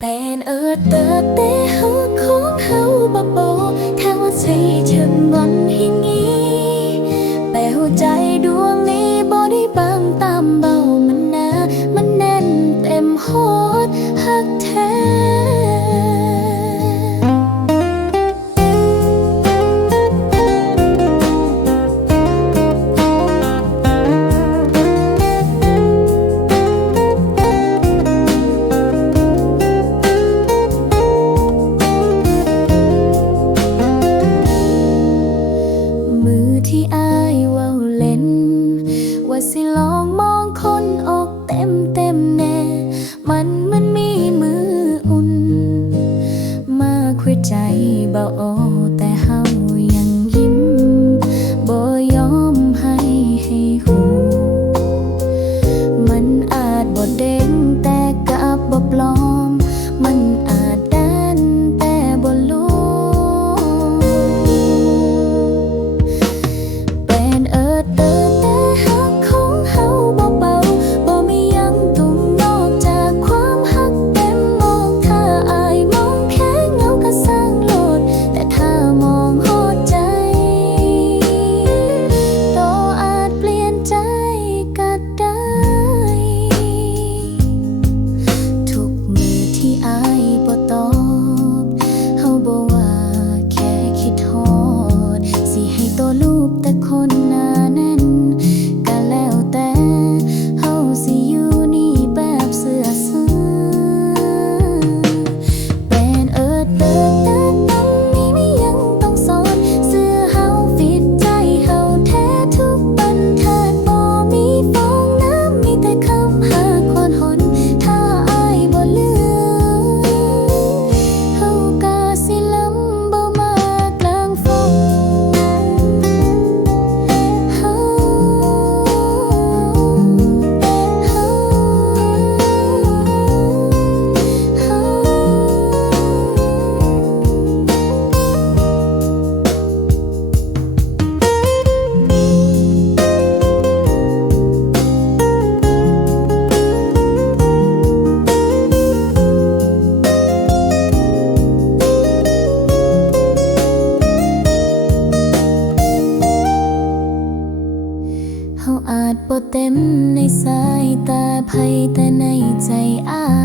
แต่เออเตอเตเฮาของเฮาบ่โปทง ที่อายว่าเล่น ว่าสิลองมองคนออกเต็มเต็ม อาจบ่เต็มในสายตาภัยแต่ในใจอา